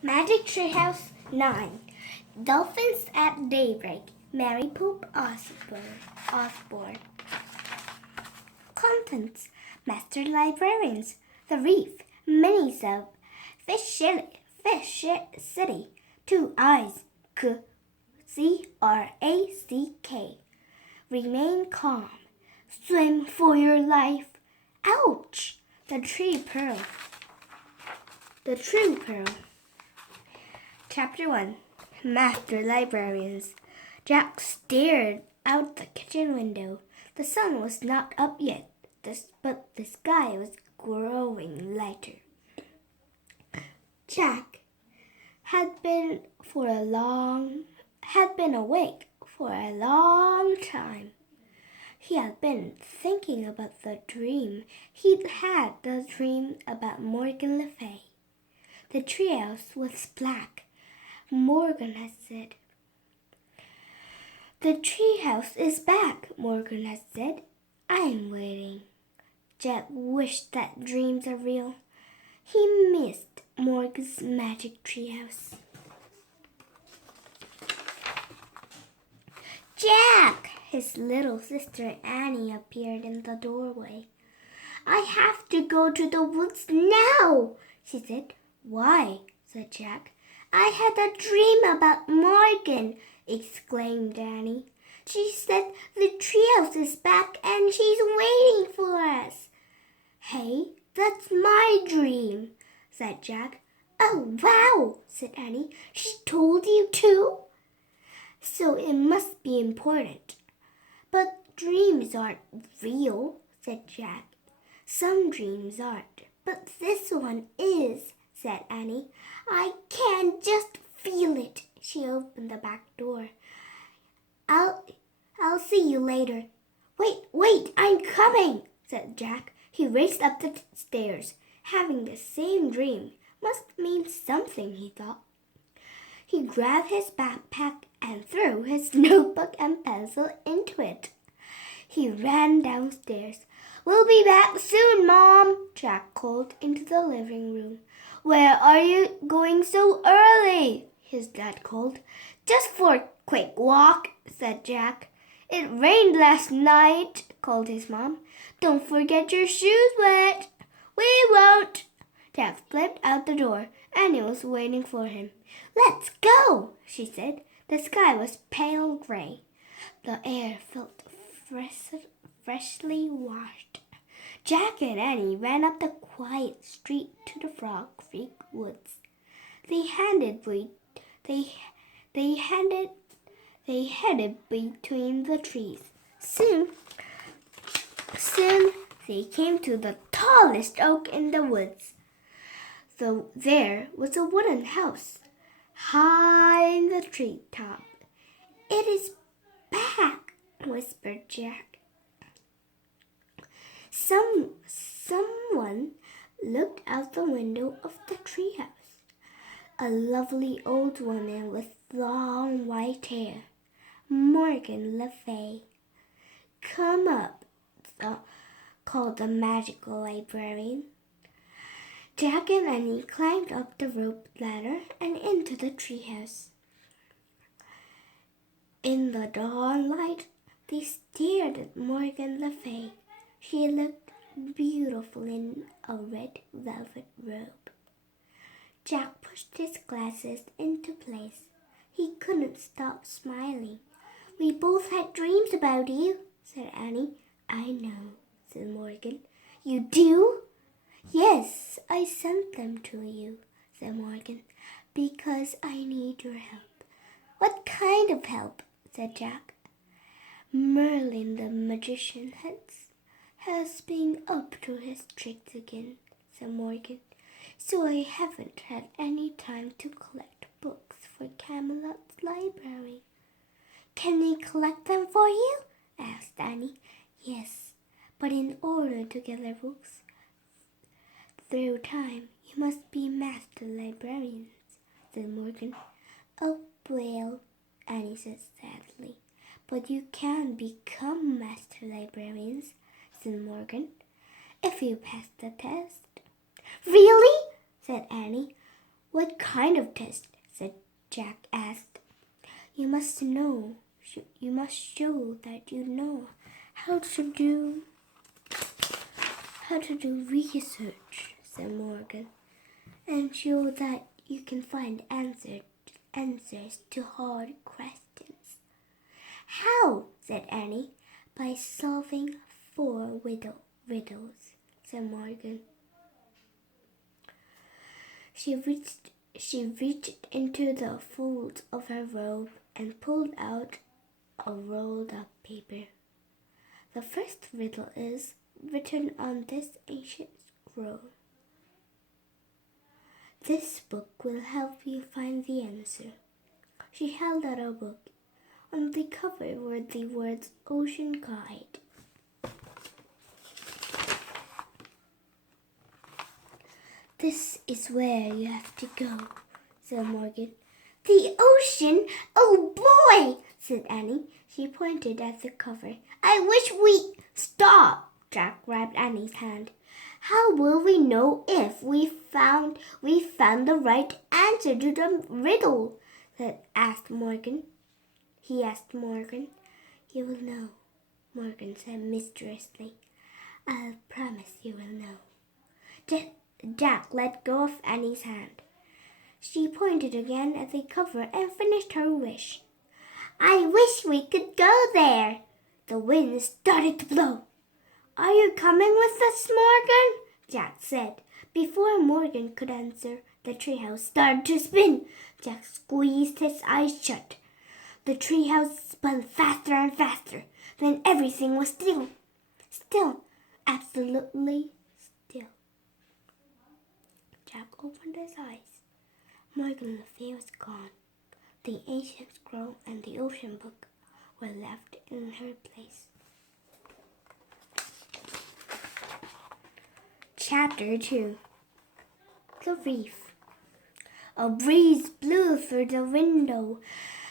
Magic Treehouse 9. Dolphins at Daybreak. Mary Pope Osborne. Contents: Master Librarians. The Reef. Mini-Sub. Fish City. 2 eyes. C-R-A-C-K. Remain calm. Swim for your life. Ouch! The True Pearl. Chapter 1. Master Librarians. Jack stared out the kitchen window. The sun was not up yet, but the sky was growing lighter. Jack had been awake for a long time. He had been thinking about the dream he'd had, the dream about Morgan Le Fay. The treehouse was black. Morgan had said. The treehouse is back, Morgan had said. I'm waiting. Jack wished that dreams are real. He missed Morgan's magic treehouse. Jack! His little sister Annie appeared in the doorway. I have to go to the woods now, she said. Why? Said Jack. I had a dream about Morgan, exclaimed Annie. She said the treehouse is back and she's waiting for us. Hey, that's my dream, said Jack. Oh, wow, said Annie. She told you too? So it must be important. But dreams aren't real, said Jack. Some dreams aren't, but this one is, said Annie. I can just feel it. She opened the back door. I'll see you later. Wait, I'm coming, said Jack. He raced up the stairs. Having the same dream must mean something, he thought. He grabbed his backpack and threw his notebook and pencil into it. He ran downstairs. We'll be back soon, Mom, Jack called into the living room. Where are you going so early? His dad called. Just for a quick walk, said Jack. It rained last night, called his mom. Don't forget your shoes wet. We won't. Jack slipped out the door. Annie was waiting for him. Let's go, she said. The sky was pale gray. The air felt freshly washed. Jack and Annie ran up the quiet street to the Frog Creek woods. They headed between the trees. Soon they came to the tallest oak in the woods. There was a wooden house, high in the treetop. It is back, whispered Jack. Someone looked out the window of the treehouse. A lovely old woman with long white hair. Morgan Le Fay. Come up, called the magical librarian. Jack and Annie climbed up the rope ladder and into the treehouse. In the dawnlight, they stared at Morgan Le Fay. She looked beautiful in a red velvet robe. Jack pushed his glasses into place. He couldn't stop smiling. We both had dreams about you, said Annie. I know, said Morgan. You do? Yes, I sent them to you, said Morgan, because I need your help. What kind of help? Said Jack. Merlin the magician has been up to his tricks again, said Morgan, so I haven't had any time to collect books for Camelot's library. Can he collect them for you? Asked Annie. Yes, but in order to gather books through time, you must be master librarians, said Morgan. Oh, well, Annie said sadly, but you can become master librarians, said Morgan, if you pass the test. Really? said Annie. What kind of test? Said Jack asked. You must know. You must show that you know how to do research, said Morgan, and show that you can find answers to hard questions. How? Said Annie. By solving 4 riddles, said Morgan. She reached into the folds of her robe and pulled out a rolled up paper. The first riddle is written on this ancient scroll. This book will help you find the answer. She held out a book. On the cover were the words Ocean Guide. This is where you have to go, said Morgan. The ocean? Oh boy, said Annie. She pointed at the cover. I wish we... Stop! Jack grabbed Annie's hand. How will we know if we found the right answer to the riddle? Asked Morgan. He asked Morgan. You will know, Morgan said mysteriously. I'll promise you will know. Jack let go of Annie's hand. She pointed again at the cover and finished her wish. I wish we could go there. The wind started to blow. Are you coming with us, Morgan? Jack said. Before Morgan could answer, the treehouse started to spin. Jack squeezed his eyes shut. The treehouse spun faster and faster. Then everything was still. Still. Absolutely still. Jack opened his eyes. Morgan Le Fay was gone. The ancient scroll and the ocean book were left in her place. Chapter 2. The Reef. A breeze blew through the window.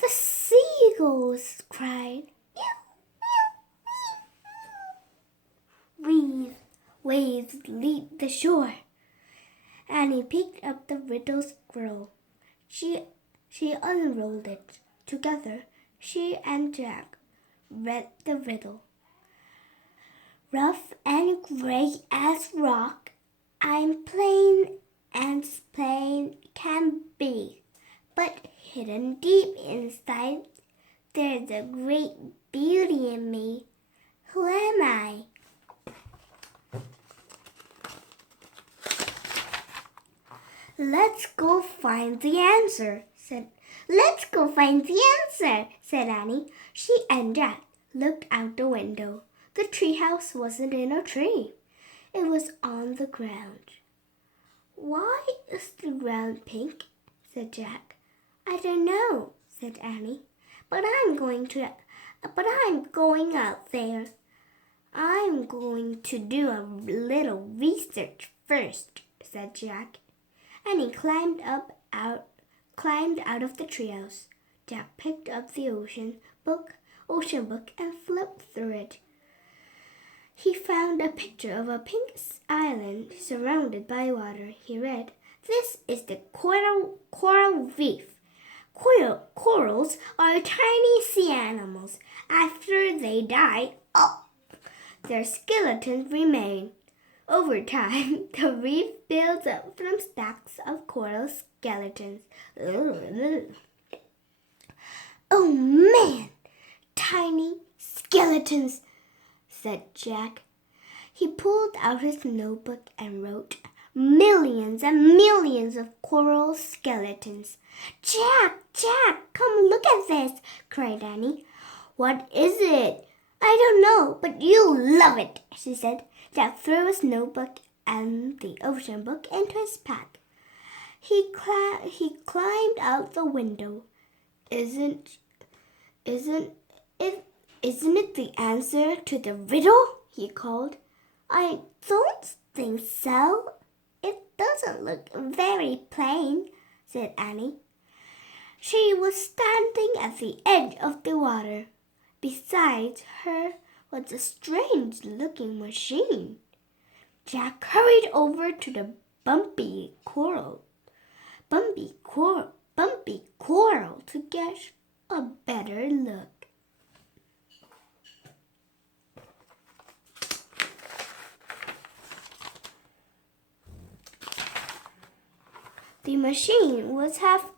The seagulls cried. Waves leaped the shore. Annie picked up the riddle scroll. She unrolled it. Together, she and Jack read the riddle. Rough and gray as rock, I'm plain as plain can be, but hidden deep inside, there's a great beauty in me. Who am I? Let's go find the answer, said Annie. She and Jack looked out the window. The treehouse wasn't in a tree. It was on the ground. Why is the ground pink? Said Jack. I don't know, said Annie. But I'm going out there. I'm going to do a little research first, said Jack. Annie climbed out of the treehouse. Jack picked up the ocean book, and flipped through it. He found a picture of a pink island surrounded by water. He read, This is the coral reef. Corals are tiny sea animals. After they die, their skeletons remain. Over time, the reef builds up from stacks of coral skeletons. Oh man, tiny skeletons, said Jack. He pulled out his notebook and wrote, Millions and millions of coral skeletons. Jack, come look at this, cried Annie. What is it? I don't know, but you'll love it, she said. Jack threw his notebook and the ocean book into his pack. He climbed out the window. Isn't it the answer to the riddle? He called. I don't think so. It doesn't look very plain, said Annie. She was standing at the edge of the water. Beside her was a strange-looking machine. Jack hurried over to the bumpy coral. bumpy coral to get a better look. The machine was half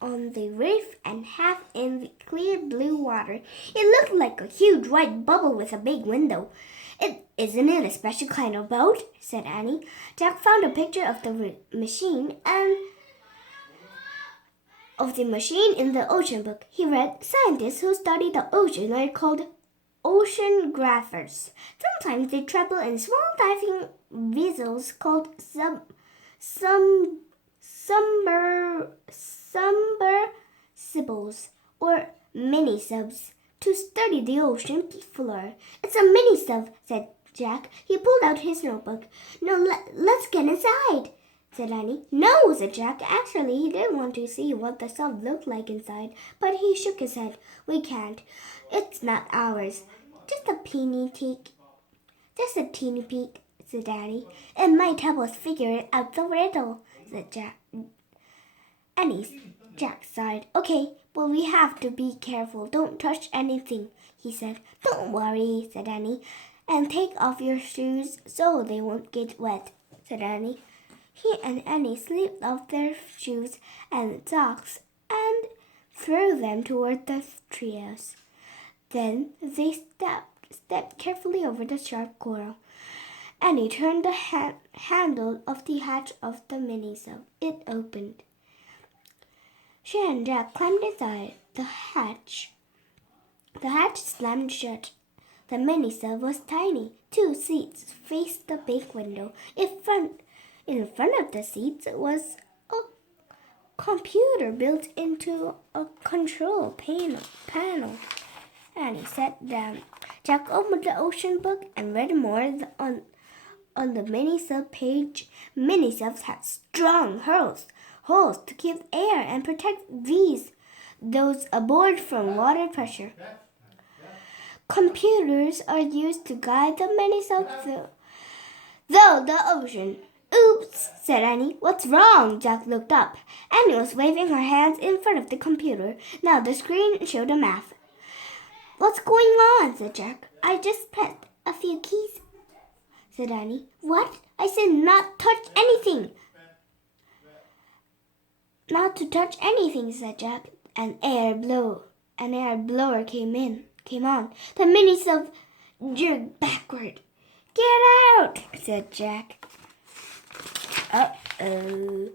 on the reef and half in the clear blue water. It looked like a huge white bubble with a big window. Isn't it a special kind of boat? Said Annie. Jack found a picture of the machine in the ocean book. He read, scientists who study the ocean are called oceanographers. Sometimes they travel in small diving vessels called submersibles or mini-subs to study the ocean floor. It's a mini-sub, said Jack. He pulled out his notebook. No, let's get inside, said Annie. No, said Jack. Actually, he didn't want to see what the sub looked like inside, but he shook his head. We can't. It's not ours. Just a teeny peek, said Annie. It might help us figure out the riddle, said Jack. Jack sighed. Okay, but we have to be careful. Don't touch anything, he said. Don't worry, said Annie. And take off your shoes so they won't get wet, said Annie. He and Annie slipped off their shoes and socks and threw them toward the treehouse. Then they stepped carefully over the sharp coral. Annie turned the handle of the hatch of the mini-sub. It opened. She and Jack climbed inside the hatch. The hatch slammed shut. The mini-sub was tiny. 2 seats faced the big window. In front of the seats was a computer built into a control panel. Annie sat down. Jack opened the ocean book and read more on the mini-sub page. Mini-subs had strong holes to keep air and protect those aboard from water pressure. Computers are used to guide the mini-sub through the ocean. Oops, said Annie. What's wrong? Jack looked up. Annie was waving her hands in front of the computer. Now the screen showed a map. What's going on? Said Jack. I just pressed a few keys, said Annie. What? I said not touch anything. Not to touch anything, said Jack. An air blower came on. The mini-sub jerked backward. Get out, said Jack. Uh-oh.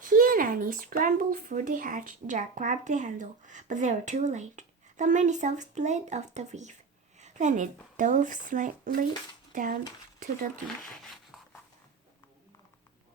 He and Annie scrambled for the hatch. Jack grabbed the handle, but they were too late. The mini-sub slid off the reef. Then it dove slightly down to the deep.